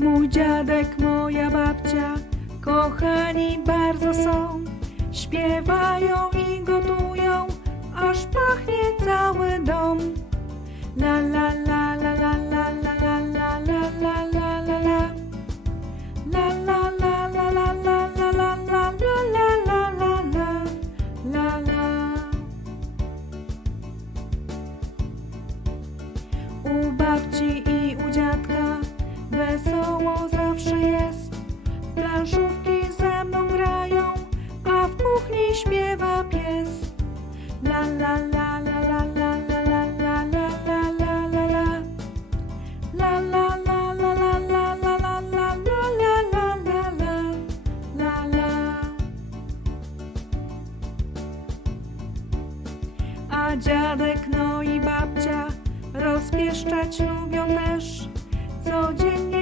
Mój dziadek, moja babcia, kochani bardzo są. Śpiewają i gotują, aż pachnie cały dom. La la la la la la la la la la la la la la. La la la la la la la la la la la la la la la. U babci Dziadek, no i babcia rozpieszczać lubią też. Codziennie